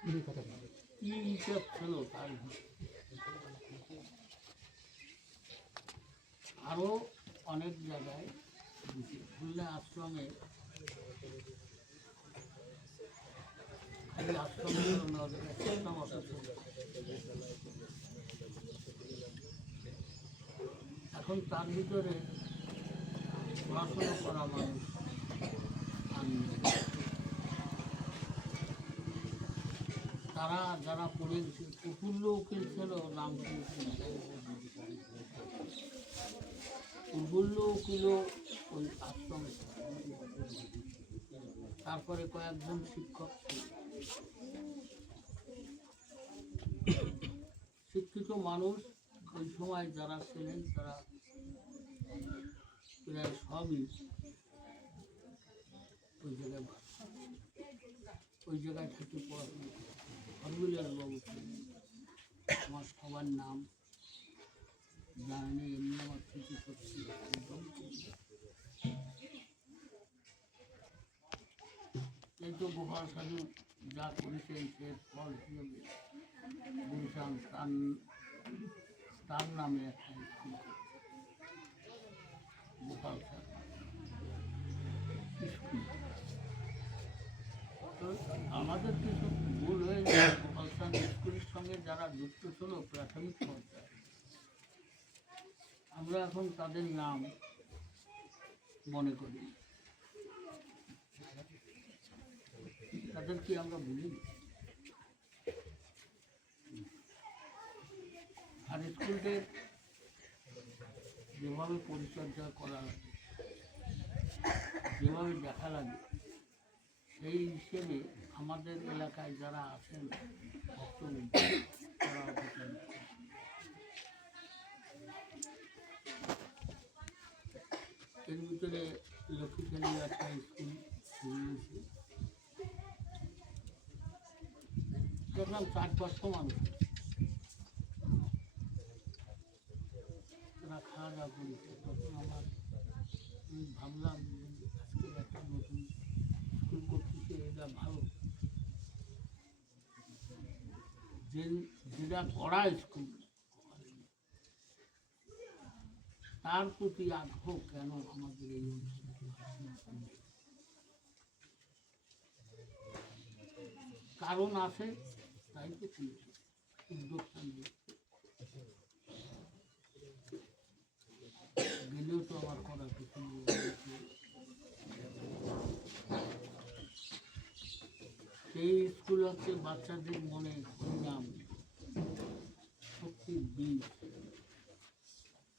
কি হিসাব ছিল তার আরও অনেক জায়গায় খুলনা আশ্রমে খালি আশ্রমের জন্য এখন তার ভিতরে পড়াশোনা করা মানুষ তারা যারা পড়ে গেছে প্রফুল্ল উকিল ছিল নাম প্রফুল্ল উকিলও ওই আশ্রমে, তারপরে কয়েকজন শিক্ষক ছিল। শিক্ষিত মানুষ ওই সময় যারা ছিলেন তারা প্রায় সবই ওই জায়গায় থেকে পড়াশোনা হরবিলাস বাবু আমার সবার নাম জানেনি, এমনি আমার স্মৃতি করছি এই তো গোপাল সাধু যা করেছেন সে ফল হিসেবে বলছিলাম তার নামে একটা স্কুল গোপাল সাধু স্কুল। তো আমাদের কিছু ভুল হয়ে যায় গোপাল সাধু স্কুলের সঙ্গে যারা যুক্ত ছিল প্রাথমিক পর্যায়ে, আমরা এখন তাদের নাম মনে করি, তাদেরকে আমরা বলি। আর স্কুলটি যেভাবে পরিচর্যা করা লাগে, যেভাবে দেখা লাগে, সেই হিসেবে আমাদের এলাকায় যারা আছেন ভক্তবৃন্দ তারা এর ভিতরে লক্ষ্মীখালী একটা স্কুল শুরু হয়েছে, দেখলাম 400-500 মানুষ তারা খাওয়া দাওয়া করেছে। তখন আমি ভাবলাম আজকে একটা নতুন স্কুল করতেছে, এটা ভালো, যেটা করা স্কুল তার প্রতি আগ্রহ কেন আমাদের এই কারণ আছে, তাই তো উদ্যোগটা নিয়ে গেলেও তো আমার করার কিছু নেই। সেই স্কুল হচ্ছে বাচ্চাদের মনে হরিনাম শক্তির বীজ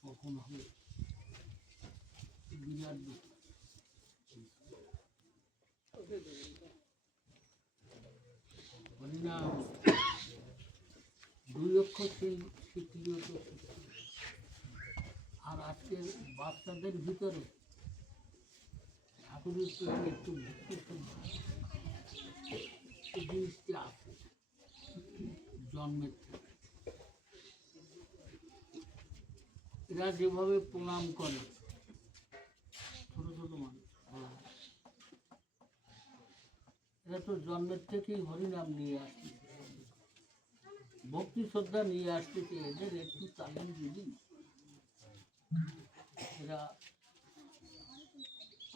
কখন হবে বিরাট হরিনাম 2 লক্ষ শিক্ষিত। আর আজকের বাচ্চাদের ভিতরে ঠাকুরের প্রতি একটু ভক্তি জিনিসটি আছে জন্মের থেকে। এরা যেভাবে প্রণাম করে ছোট ছোট মানুষ, এরা তো জন্মের থেকেই হরিনাম নিয়ে আসছে, ভক্তি শ্রদ্ধা নিয়ে আসতেছে। এদের একটু তালিম যদি এরা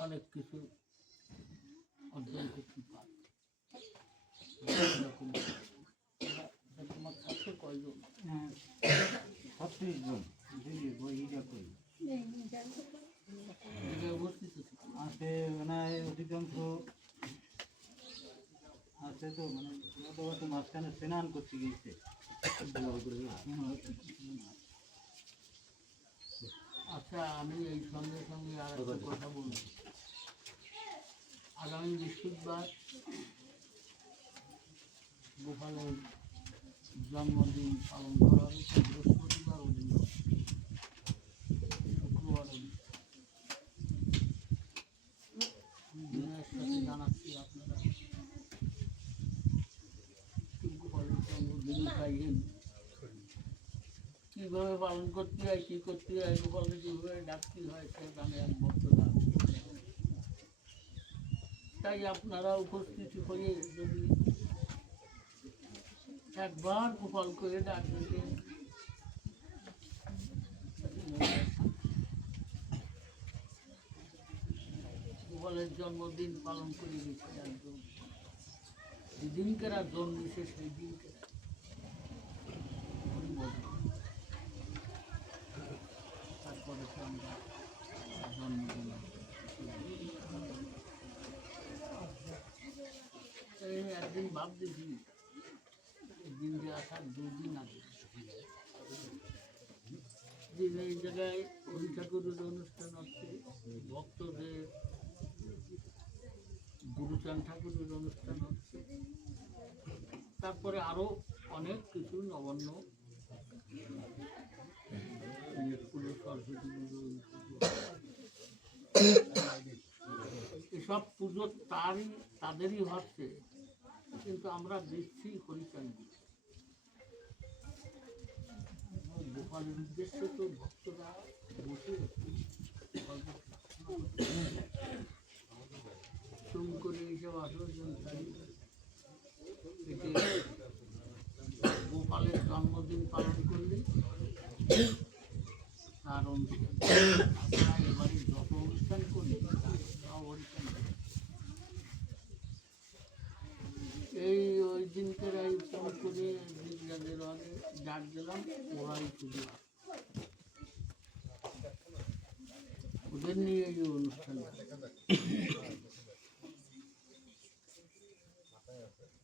অনেক কিছু অর্জন করতে পারে। তোমার ছাত্র কয়জন? 36 জন আছে, মানে অধিকাংশ আছে তো, মানে মাঝখানে স্নান করতে গিয়েছে। আচ্ছা, আমি এই সঙ্গে সঙ্গে আর একটা কথা বলব। আগামী বৃহস্পতিবার গোপালের জন্মদিন পালন করা হয়েছে, বৃহস্পতিবার ও দিন শুক্রবার দিনের সাথে জানাচ্ছি আপনারা গোপালের জন্মদিন পাইলেন কীভাবে পালন করতে হয়, কী করতে হয়, গোপালকে কীভাবে ডাকতে হয় সে জানে এক বক্তব্য। তাই আপনারা উপস্থিত হয়ে যদি একবার গোপাল করে ডাক দিতে গোপালের জন্মদিন পালন করে গেছে একদম যেদিনকে জন্মেছে সেই দিনকে তারপরে তো আমরা জন্মদিন এই একদিন ভাবতেছি দিন যে আসার 2 দিন আগে দিন এই জায়গায় হরি ঠাকুরের অনুষ্ঠান হচ্ছে ভক্তদের গুরুচাঁদ ঠাকুরের অনুষ্ঠান হচ্ছে তারপরে আরো অনেক কিছু নবান্ন পুরো সরস্বতী পুজো এসব পুজো তাদেরই হচ্ছে কিন্তু আমরা দেখছি হরিচাঁদ গোপালের উদ্দেশ্যে তো ভক্তরা বসে চুম করে এইসব আসবেন গোপালের জন্মদিন পালন করলে তার অনুষ্ঠান আমরা এবারে যত অনুষ্ঠান করি সব অনুষ্ঠান করি। এই ওই দিনকে ফোন করে যাদের আগে ডাক দিলাম ওরাই পুজো ওদের নিয়ে এই অনুষ্ঠান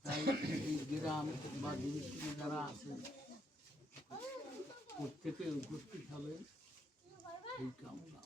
তাই এই গ্রাম বা দূরে যারা আছেন প্রত্যেকে উপস্থিত হবেন এই কামনা